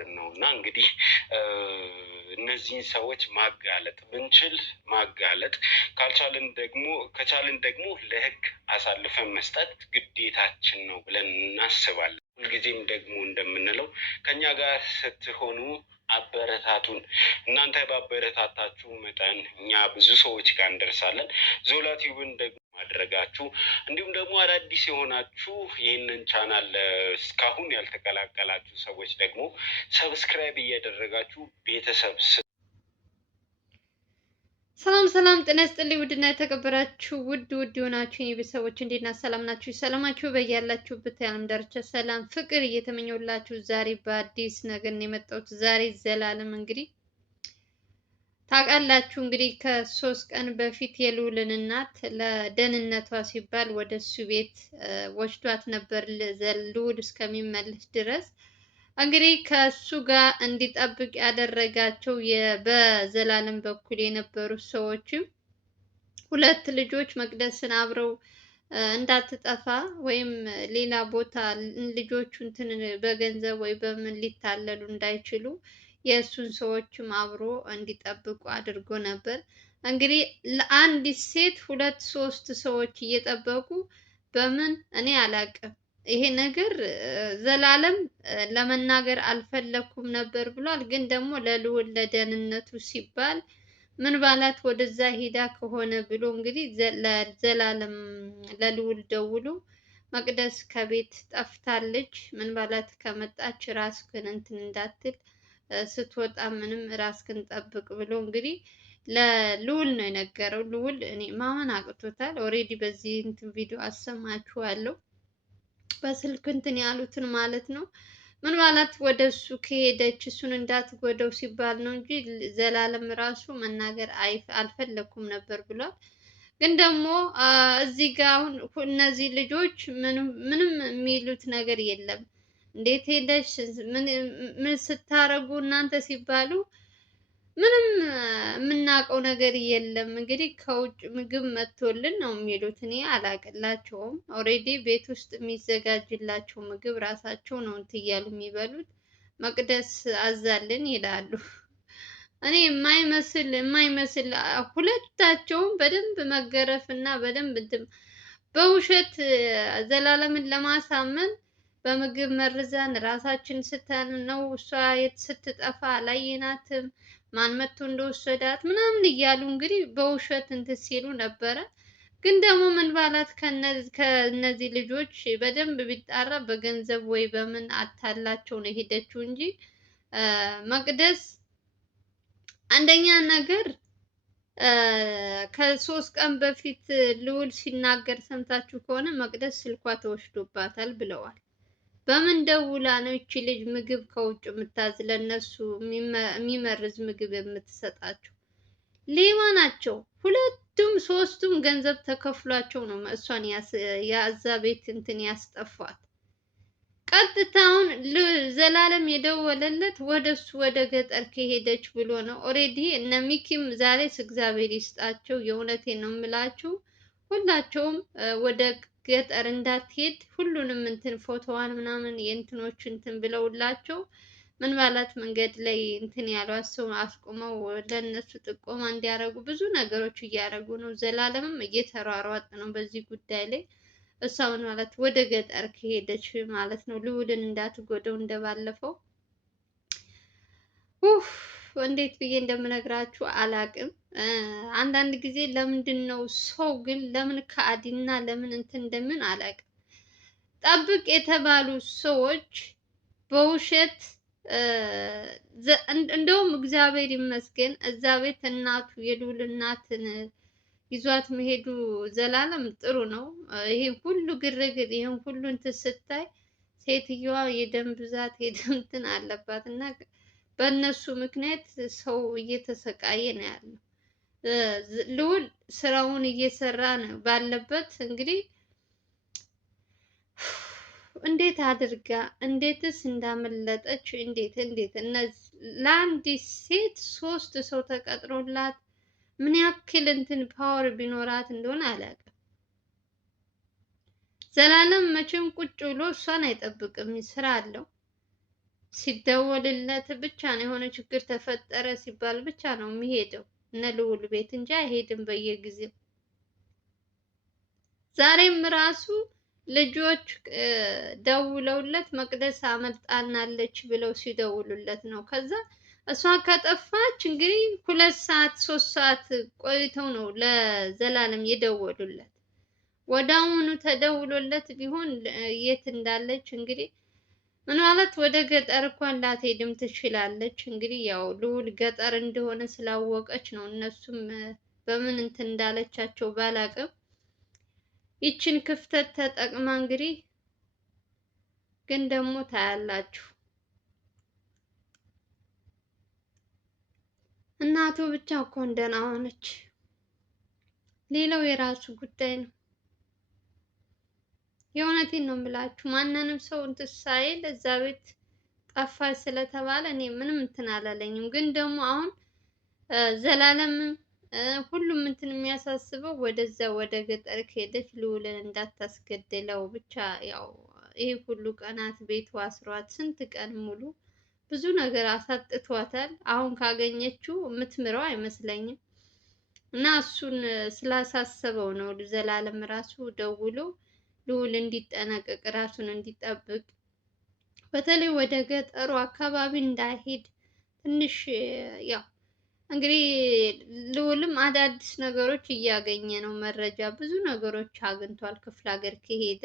እየኖርን ነው እና እንግዲህ እነዚህን ሰዎች ማጋለጥ ብንችል ማጋለጥ ከቻልን ደግሞ ለህግ አሳልፈን መስጠት ግዴታችን ነው ብለን እናስባለን። ሁልጊዜም ደግሞ እንደምንለው ከኛ ጋር ስትሆኑ አበረታቱን። እናንተ ባበረታታችሁ መጠን እኛ ብዙ ሰዎች ጋር እንደርሳለን። ዞላ ቲዩብን ደግሞ ማድረጋችሁ እንዲሁም ደግሞ አዳዲስ የሆናችሁ ይህንን ቻናል እስካሁን ያልተቀላቀላችሁ ሰዎች ደግሞ ሰብስክራይብ እያደረጋችሁ ቤተሰብ ሰላም ጤና ይስጥልኝ። ውድና የተከበራችሁ ውድ የሆናችሁ የቤተሰቦች እንዴት ናችሁ? ሰላም ናችሁ? ሰላማችሁ በያላችሁበት የዓለም ዳርቻ ሰላም ፍቅር እየተመኘሁላችሁ ዛሬ በአዲስ ነገር ነው የመጣሁት። ዛሬ ዘላለም እንግዲህ ታውቃላችሁ እንግዲህ ከ3 ቀን በፊት የልዑልን እናት ለደህንነቷ ሲባል ወደ እሱ ቤት ወስዷት ነበር ልዑል እስከሚመለስ ድረስ። እንግዲህ ከሱ ጋር እንዲጠብቅ ያደረጋቸው በዘላለም በኩል የነበሩ ሰዎችም 2 ልጆች መቅደስን አብረው እንዳትጠፋ ወይም ሌላ ቦታ ልጆቹ እንትን በገንዘብ ወይ በምን ሊታለሉ እንዳይችሉ የእሱን ሰዎችም አብሮ እንዲጠብቁ አድርጎ ነበር። እንግዲህ ለአንዲት ሴት 2-3 ሰዎች እየጠበቁ በምን እኔ አላቅም። ይሄ ነገር ዘላለም ለመናገር አልፈለኩም ነበር ብሏል። ግን ደግሞ ለልዑል ለደህንነቱ ሲባል ምን ባላት ወደዛ ሄዳ ከሆነ ብሎ እንግዲህ ለዘላለም ለልዑል ደውሎ መቅደስ ከቤት ጠፍታለች፣ ምን ባላት ከመጣች ራስህን እንትን እንዳትል ስትወጣ ምንም ራስህን ጠብቅ ብሎ እንግዲህ ለልዑል ነው የነገረው። ልዑል እኔ ማመን አቅቶታል። ኦሬዲ በዚህ እንትን ቪዲዮ አሰማችኋለሁ በስልክ እንትን ያሉትን ማለት ነው። ምን ማለት ወደ እሱ ከሄደች እሱን እንዳትጎደው ሲባል ነው እንጂ ዘላለም ራሱ መናገር አልፈለኩም ነበር ብሏል። ግን ደግሞ እዚህ ጋር አሁን እነዚህ ልጆች ምንም የሚሉት ነገር የለም። እንዴት ሄደች ምን ስታረጉ እናንተ ሲባሉ ምንም የምናውቀው ነገር የለም። እንግዲህ ከውጭ ምግብ መጥቶልን ነው የሚሉት። እኔ አላቅላቸውም። ኦሬዲ ቤት ውስጥ የሚዘጋጅላቸው ምግብ ራሳቸው ነው እንትን እያሉ የሚበሉት። መቅደስ አዛልን ይላሉ። እኔ የማይመስል ሁለታቸውም በደንብ መገረፍ እና በደንብ እንትን በውሸት ዘላለምን ለማሳመን በምግብ መርዘን ራሳችን ስተን ነው እሷ የት ስትጠፋ አላየናትም ማን መጥቶ እንደወሰዳት ምናምን እያሉ እንግዲህ በውሸት እንትን ሲሉ ነበረ። ግን ደግሞ ምን ባላት ከነዚህ ልጆች በደንብ ቢጣራ በገንዘብ ወይ በምን አታላቸው ነው የሄደችው እንጂ መቅደስ አንደኛ ነገር ከ3 ቀን በፊት ልዑል ሲናገር ሰምታችሁ ከሆነ መቅደስ ስልኳ ተወስዶባታል ብለዋል። በምን ደውላ ነው እቺ ልጅ ምግብ ከውጭ የምታዝ ለነሱ የሚመርዝ ምግብ የምትሰጣቸው? ሌባ ናቸው። 2-3ቱም ገንዘብ ተከፍሏቸው ነው እሷን ያዛ ቤት እንትን ያስጠፋት። ቀጥታውን ዘላለም የደወለለት ወደሱ ወደ ገጠር ከሄደች ብሎ ነው። ኦሬዲ እነ ሚኪም ዛሬስ እግዚአብሔር ይስጣቸው፣ የእውነቴን ነው የምላችሁ ሁላቸውም ወደ ገጠር እንዳትሄድ ሁሉንም እንትን ፎቶዋን ምናምን የእንትኖች እንትን ብለውላቸው ምን ባላት መንገድ ላይ እንትን ያሏት ሰው አስቁመው ለእነሱ ጥቆማ እንዲያደርጉ ብዙ ነገሮች እያደረጉ ነው። ዘላለምም እየተሯሯጠ ነው በዚህ ጉዳይ ላይ። እሷ ምን ማለት ወደ ገጠር ከሄደች ማለት ነው ልዑልን እንዳትጎደው እንደባለፈው። እንዴት ብዬ እንደምነግራችሁ አላቅም። አንዳንድ ጊዜ ለምንድን ነው ሰው ግን ለምን ከአዲና ለምን እንትን እንደምን አላቅም። ጠብቅ የተባሉ ሰዎች በውሸት እንደውም እግዚአብሔር ይመስገን እዛ ቤት እናቱ የልዑል እናትን ይዟት መሄዱ ዘላለም ጥሩ ነው። ይሄ ሁሉ ግርግር ይሄን ሁሉ እንትን ስታይ ሴትዮዋ የደም ብዛት የደም እንትን አለባት እና በእነሱ ምክንያት ሰው እየተሰቃየ ነው ያለው። ልዑል ስራውን እየሰራ ነው ባለበት እንግዲህ እንዴት አድርጋ እንዴትስ እንዳመለጠች እንዴት እነዚህ ለአንዲት ሴት 3 ሰው ተቀጥሮላት ምን ያክል እንትን ፓወር ቢኖራት እንደሆነ አላውቅም። ዘላለም መቼም ቁጭ ብሎ እሷን አይጠብቅም፣ ስራ አለው። ሲደወልለት ብቻ ነው የሆነ ችግር ተፈጠረ ሲባል ብቻ ነው የሚሄደው እነ ልዑል ቤት እንጂ አይሄድም በየጊዜው። ዛሬም ራሱ ልጆች ደውለውለት መቅደስ አመልጣናለች ብለው ሲደውሉለት ነው። ከዛ እሷ ከጠፋች እንግዲህ 2 ሰዓት 3 ሰዓት ቆይተው ነው ለዘላለም የደወሉለት። ወዲያውኑ ተደውሎለት ቢሆን የት እንዳለች እንግዲህ ምናልባት ወደ ገጠር እንኳን ላትሄድም ትችላለች። እንግዲህ ያው ልዑል ገጠር እንደሆነ ስላወቀች ነው። እነሱም በምን እንትን እንዳለቻቸው ባላቅም ይችን ክፍተት ተጠቅማ እንግዲህ ግን ደግሞ ታያላችሁ እናቱ ብቻ እኮ ደህና ሆነች። ሌላው የራሱ ጉዳይ ነው። የእውነቴን ነው የምላችሁ። ማንንም ሰው እንትን ሳይል እዛ ቤት ጠፋች ስለተባለ እኔ ምንም እንትን አላለኝም። ግን ደግሞ አሁን ዘላለምም ሁሉም እንትን የሚያሳስበው ወደዛ ወደ ገጠር ከሄደች ልዑልን እንዳታስገድለው ብቻ። ያው ይሄ ሁሉ ቀናት ቤቱ አስሯት ስንት ቀን ሙሉ ብዙ ነገር አሳጥቷታል። አሁን ካገኘችው የምትምረው አይመስለኝም። እና እሱን ስላሳሰበው ነው ዘላለም ራሱ ደውሎ ልዑል እንዲጠነቀቅ ራሱን እንዲጠብቅ በተለይ ወደ ገጠሩ አካባቢ እንዳይሄድ ትንሽ ያው እንግዲህ ልዑልም አዳዲስ ነገሮች እያገኘ ነው። መረጃ ብዙ ነገሮች አግኝቷል። ክፍለ ሀገር ከሄደ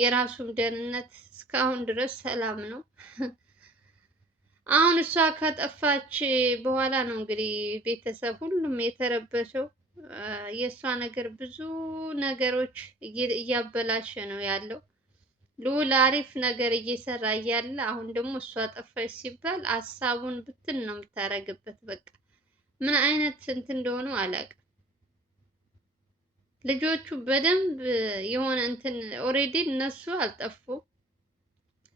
የራሱም ደህንነት እስካሁን ድረስ ሰላም ነው። አሁን እሷ ከጠፋች በኋላ ነው እንግዲህ ቤተሰብ ሁሉም የተረበሸው። የእሷ ነገር ብዙ ነገሮች እያበላሸ ነው ያለው። ልዑል አሪፍ ነገር እየሰራ እያለ አሁን ደግሞ እሷ ጠፋች ሲባል ሀሳቡን ብትን ነው የምታደርግበት። በቃ ምን አይነት እንትን እንደሆኑ አላውቅም። ልጆቹ በደንብ የሆነ እንትን ኦሬዲ እነሱ አልጠፉም።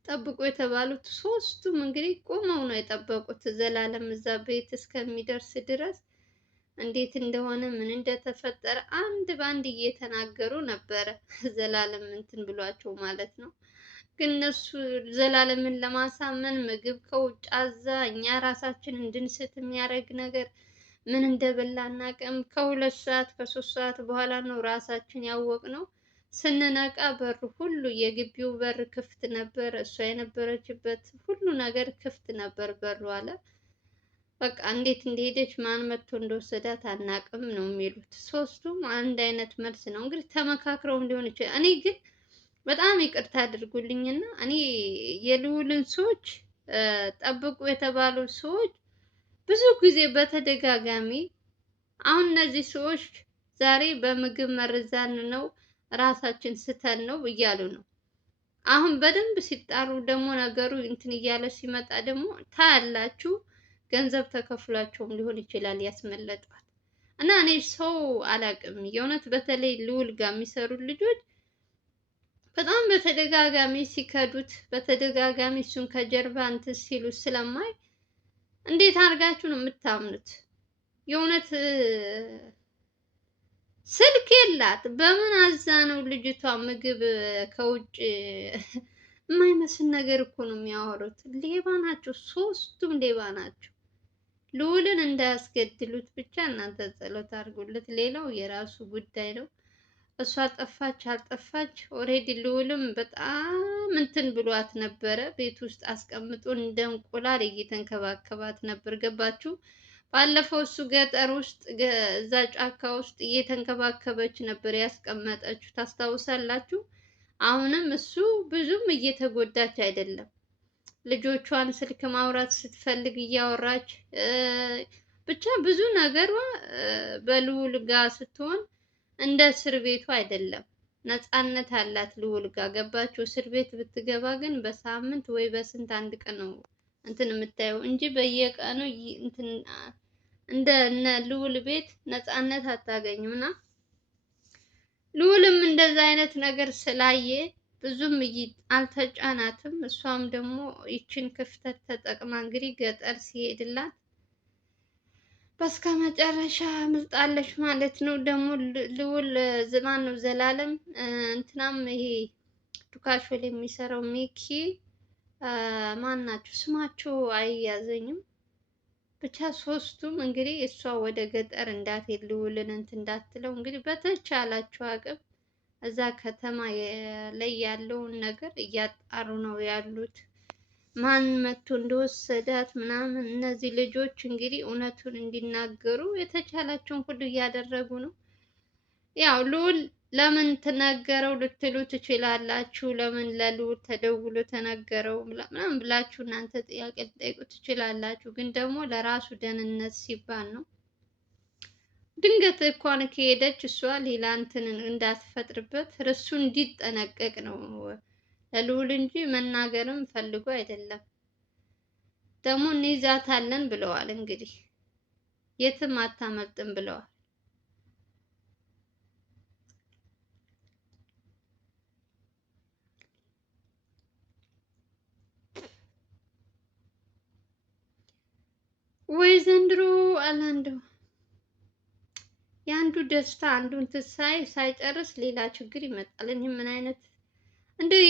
ጠብቁ የተባሉት ሶስቱም እንግዲህ ቆመው ነው የጠበቁት ዘላለም እዛ ቤት እስከሚደርስ ድረስ። እንዴት እንደሆነ ምን እንደተፈጠረ አንድ ባንድ እየተናገሩ ነበረ። ዘላለም እንትን ብሏቸው ማለት ነው። ግን እነሱ ዘላለምን ለማሳመን ምግብ ከውጭ አዛ እኛ ራሳችን እንድንስት የሚያደርግ ነገር ምን እንደበላ አናውቅም። ከ2 ሰዓት ከ3 ሰዓት በኋላ ነው ራሳችን ያወቅነው። ስንነቃ በሩ ሁሉ የግቢው በር ክፍት ነበር። እሷ የነበረችበት ሁሉ ነገር ክፍት ነበር በሩ አለ። በቃ እንዴት እንደሄደች ማን መጥቶ እንደወሰዳት አናቅም ነው የሚሉት። ሶስቱም አንድ አይነት መልስ ነው እንግዲህ ተመካክረውም ሊሆን ይችላል። እኔ ግን በጣም ይቅርታ አድርጉልኝና እኔ የልዑልን ሰዎች ጠብቁ የተባሉ ሰዎች ብዙ ጊዜ በተደጋጋሚ አሁን እነዚህ ሰዎች ዛሬ በምግብ መርዛን ነው ራሳችን ስተን ነው እያሉ ነው። አሁን በደንብ ሲጣሩ ደግሞ ነገሩ እንትን እያለ ሲመጣ ደግሞ ታያላችሁ። ገንዘብ ተከፍሏቸውም ሊሆን ይችላል ያስመለጧት። እና እኔ ሰው አላቅም የእውነት በተለይ ልዑል ጋር የሚሰሩ ልጆች በጣም በተደጋጋሚ ሲከዱት፣ በተደጋጋሚ እሱን ከጀርባ እንትን ሲሉ ስለማይ እንዴት አድርጋችሁ ነው የምታምኑት? የእውነት ስልክ የላት በምን አዛ ነው ልጅቷ ምግብ ከውጭ የማይመስል ነገር እኮ ነው የሚያወሩት። ሌባ ናቸው፣ ሶስቱም ሌባ ናቸው። ልዑልን እንዳያስገድሉት ብቻ እናንተ ጸሎት አድርጉለት። ሌላው የራሱ ጉዳይ ነው። እሷ ጠፋች አልጠፋች ኦሬዲ ልዑልም በጣም እንትን ብሏት ነበረ። ቤት ውስጥ አስቀምጦ እንደ እንቁላል እየተንከባከባት ነበር። ገባችሁ? ባለፈው እሱ ገጠር ውስጥ እዛ ጫካ ውስጥ እየተንከባከበች ነበር ያስቀመጠችው። ታስታውሳላችሁ? አሁንም እሱ ብዙም እየተጎዳች አይደለም። ልጆቿን ስልክ ማውራት ስትፈልግ እያወራች ብቻ ብዙ ነገሯ በልዑል ጋር ስትሆን እንደ እስር ቤቱ አይደለም። ነፃነት አላት ልዑል ጋር። ገባችሁ? እስር ቤት ብትገባ ግን በሳምንት ወይ በስንት አንድ ቀን ነው እንትን የምታየው እንጂ በየቀኑ እንትን እንደ ልዑል ቤት ነፃነት አታገኝም። እና ልዑልም እንደዛ አይነት ነገር ስላየ ብዙም አልተጫናትም። እሷም ደግሞ ይችን ክፍተት ተጠቅማ እንግዲህ ገጠር ሲሄድላት በስከ መጨረሻ ምልጣለች ማለት ነው። ደግሞ ልዑል ዝማን ነው ዘላለም እንትናም ይሄ ዱካሾል የሚሰራው ሚኪ ማን ናቸው ስማቸው አይያዘኝም። ብቻ ሶስቱም እንግዲህ እሷ ወደ ገጠር እንዳትሄድ ልዑልን እንትን እንዳትለው እንግዲህ በተቻላቸው አቅም እዛ ከተማ ላይ ያለውን ነገር እያጣሩ ነው ያሉት። ማን መጥቶ እንደወሰዳት ምናምን እነዚህ ልጆች እንግዲህ እውነቱን እንዲናገሩ የተቻላቸውን ሁሉ እያደረጉ ነው። ያው ልዑል ለምን ተነገረው ልትሉ ትችላላችሁ። ለምን ለልዑል ተደውሎ ተነገረው ምናምን ብላችሁ እናንተ ጥያቄ ልትጠይቁ ትችላላችሁ። ግን ደግሞ ለራሱ ደህንነት ሲባል ነው። ድንገት እንኳን ከሄደች እሷ ሌላ እንትን እንዳትፈጥርበት እሱ እንዲጠነቀቅ ነው ለልዑል እንጂ መናገርም ፈልጎ አይደለም። ደግሞ እንይዛታለን ብለዋል። እንግዲህ የትም አታመልጥም ብለዋል። ወይ ዘንድሮ አላንደው የአንዱ ደስታ አንዱን ትሳይ ሳይጨርስ ሌላ ችግር ይመጣል። እኔ ምን አይነት እንደው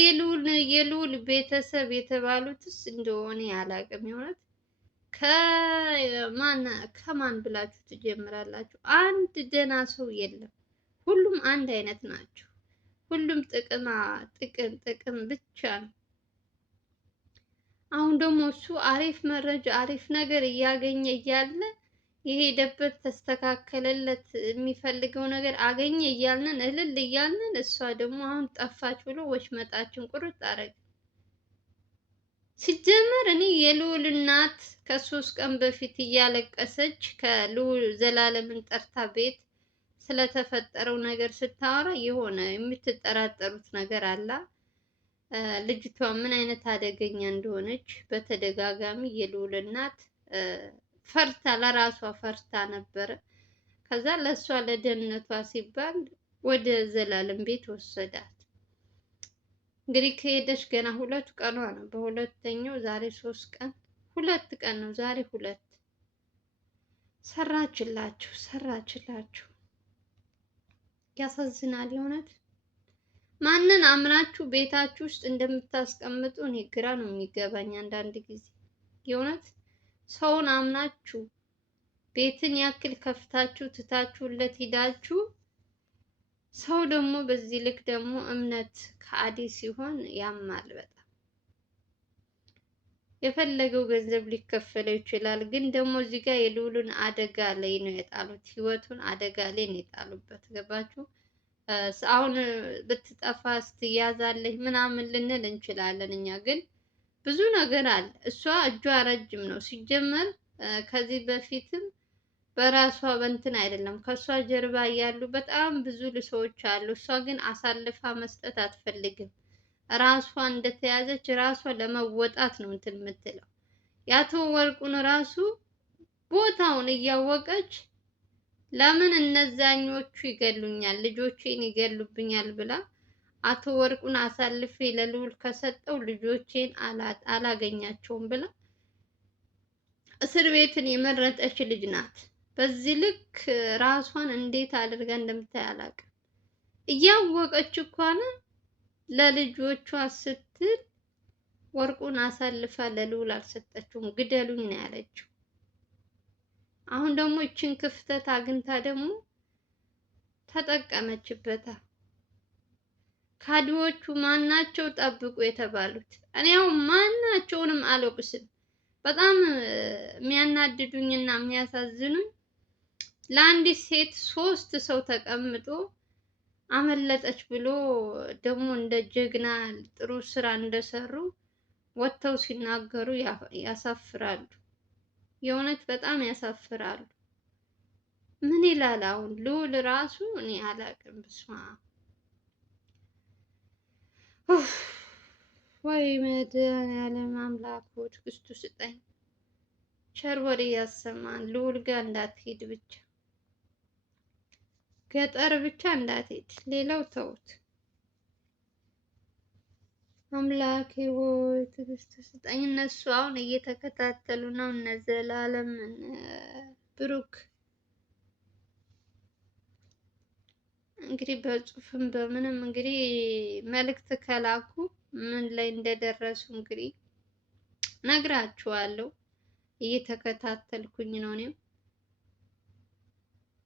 የልዑል ቤተሰብ የተባሉትስ እንደሆነ ያላቅም የሆነት ከማን ብላችሁ ትጀምራላችሁ? አንድ ደህና ሰው የለም። ሁሉም አንድ አይነት ናቸው። ሁሉም ጥቅም ብቻ ነው። አሁን ደግሞ እሱ አሪፍ መረጃ አሪፍ ነገር እያገኘ እያለ የሄደበት ተስተካከለለት፣ የሚፈልገው ነገር አገኘ እያልን እልል እያልን እሷ ደግሞ አሁን ጠፋች ብሎ ወሽመጣችን ቁርጥ አረገ። ሲጀመር እኔ የልዑል እናት ከ3 ቀን በፊት እያለቀሰች ከልዑል ዘላለምን ጠርታ ቤት ስለተፈጠረው ነገር ስታወራ የሆነ የምትጠራጠሩት ነገር አለ። ልጅቷ ምን አይነት አደገኛ እንደሆነች በተደጋጋሚ የልዑል እናት ፈርታ ለራሷ ፈርታ ነበረ። ከዛ ለእሷ ለደህንነቷ ሲባል ወደ ዘላለም ቤት ወሰዳት። እንግዲህ ከሄደች ገና 2 ቀኗ ነው። በሁለተኛው ዛሬ 3 ቀን 2 ቀን ነው ዛሬ 2 ሰራችላችሁ። ያሳዝናል የእውነት። ማንን አምናችሁ ቤታችሁ ውስጥ እንደምታስቀምጡ እኔ ግራ ነው የሚገባኝ አንዳንድ ጊዜ የእውነት። ሰውን አምናችሁ ቤትን ያክል ከፍታችሁ ትታችሁለት ሂዳችሁ፣ ሰው ደግሞ በዚህ ልክ ደግሞ እምነት ከአዲ ሲሆን ያማል በጣም። የፈለገው ገንዘብ ሊከፈለው ይችላል፣ ግን ደግሞ እዚህ ጋር የልዑልን አደጋ ላይ ነው የጣሉት። ህይወቱን አደጋ ላይ ነው የጣሉበት። ገባችሁ? አሁን ብትጠፋ ስትያዛለች ምናምን ልንል እንችላለን እኛ፣ ግን ብዙ ነገር አለ። እሷ እጇ ረጅም ነው ሲጀመር። ከዚህ በፊትም በራሷ በእንትን አይደለም፣ ከእሷ ጀርባ ያሉ በጣም ብዙ ሰዎች አሉ። እሷ ግን አሳልፋ መስጠት አትፈልግም። ራሷ እንደተያዘች ራሷ ለመወጣት ነው እንትን የምትለው። የአቶ ወርቁን ራሱ ቦታውን እያወቀች ለምን እነዛኞቹ ይገሉኛል፣ ልጆቼን ይገሉብኛል ብላ አቶ ወርቁን አሳልፌ ለልዑል ከሰጠው ልጆቼን አላገኛቸውም ብላ እስር ቤትን የመረጠች ልጅ ናት። በዚህ ልክ ራሷን እንዴት አድርጋ እንደምታይ አላውቅም። እያወቀች እንኳን ለልጆቿ ስትል ወርቁን አሳልፋ ለልዑል አልሰጠችውም። ግደሉኝ ነው ያለችው። አሁን ደግሞ ይችን ክፍተት አግኝታ ደግሞ ተጠቀመችበታ። ካድዎቹ ማናቸው ጠብቁ የተባሉት? እኔ ያው ማናቸውንም አልወቅስም። በጣም የሚያናድዱኝና የሚያሳዝኑኝ ለአንዲት ሴት 3 ሰው ተቀምጦ አመለጠች ብሎ ደግሞ እንደ ጀግና ጥሩ ስራ እንደሰሩ ወጥተው ሲናገሩ ያሳፍራሉ። የእውነት በጣም ያሳፍራሉ። ምን ይላል አሁን ልዑል ራሱ? እኔ አላውቅም። በስመ አብ ወይ መድኃኒዓለም አምላክ ሆይ ትዕግስቱ ስጠኝ። ቸር ወሬ ያሰማን። ልዑል ጋር እንዳትሄድ ብቻ፣ ገጠር ብቻ እንዳትሄድ፣ ሌላው ተውት። አምላኬ ሆይ ትዕግስት ስጠኝ። እነሱ አሁን እየተከታተሉ ነው፣ እነ ዘላለም ብሩክ። እንግዲህ በጽሁፍም በምንም እንግዲህ መልእክት ከላኩ ምን ላይ እንደደረሱ እንግዲህ ነግራችኋለሁ። እየተከታተልኩኝ ነው እኔም።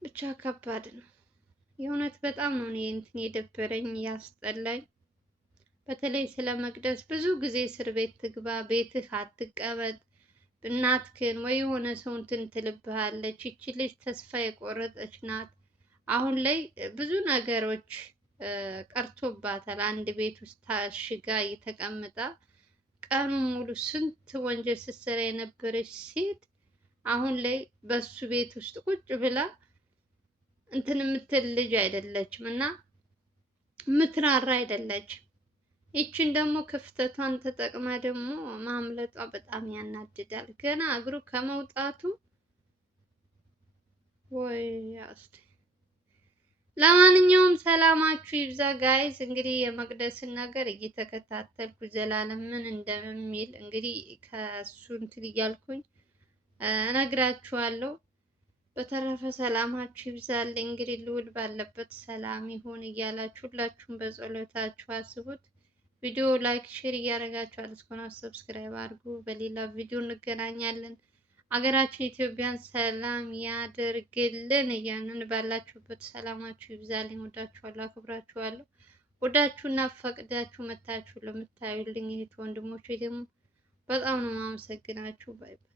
ብቻ ከባድ ነው የእውነት በጣም ነው እኔ እንትን የደበረኝ ያስጠላኝ። በተለይ ስለ መቅደስ ብዙ ጊዜ እስር ቤት ትግባ፣ ቤትህ አትቀመጥ፣ እናትክን ወይ የሆነ ሰው እንትን ትልብሃለች። ይቺ ልጅ ተስፋ የቆረጠች ናት። አሁን ላይ ብዙ ነገሮች ቀርቶባታል። አንድ ቤት ውስጥ ታሽጋ እየተቀምጣ ቀኑን ሙሉ ስንት ወንጀል ስትሰራ የነበረች ሴት አሁን ላይ በሱ ቤት ውስጥ ቁጭ ብላ እንትን የምትል ልጅ አይደለችም እና ምትራራ አይደለችም። ይችን ደግሞ ክፍተቷን ተጠቅማ ደግሞ ማምለጧ በጣም ያናድዳል። ገና እግሩ ከመውጣቱ ወይ አስቲ። ለማንኛውም ሰላማችሁ ይብዛ ጋይዝ። እንግዲህ የመቅደስን ነገር እየተከታተልኩ ዘላለም ምን እንደሚል እንግዲህ ከሱ እንትን እያልኩኝ እነግራችኋለሁ። በተረፈ ሰላማችሁ ይብዛልኝ። እንግዲህ ልዑል ባለበት ሰላም ይሁን እያላችሁ ሁላችሁም በጸሎታችሁ አስቡት። ቪዲዮ ላይክ ሼር እያደረጋችሁ እስከሆነ ሰብስክራይብ አድርጉ። በሌላ ቪዲዮ እንገናኛለን። አገራችን ኢትዮጵያን ሰላም ያደርግልን እያልን ባላችሁበት ሰላማችሁ ይብዛልኝ። ወዳችኋለሁ፣ አክብራችኋለሁ። ወዳችሁና ፈቅዳችሁ መታችሁ ለምታዩልኝ እህት ወንድሞቼ ደግሞ በጣም ነው የማመሰግናችሁ። ባይ ባይ።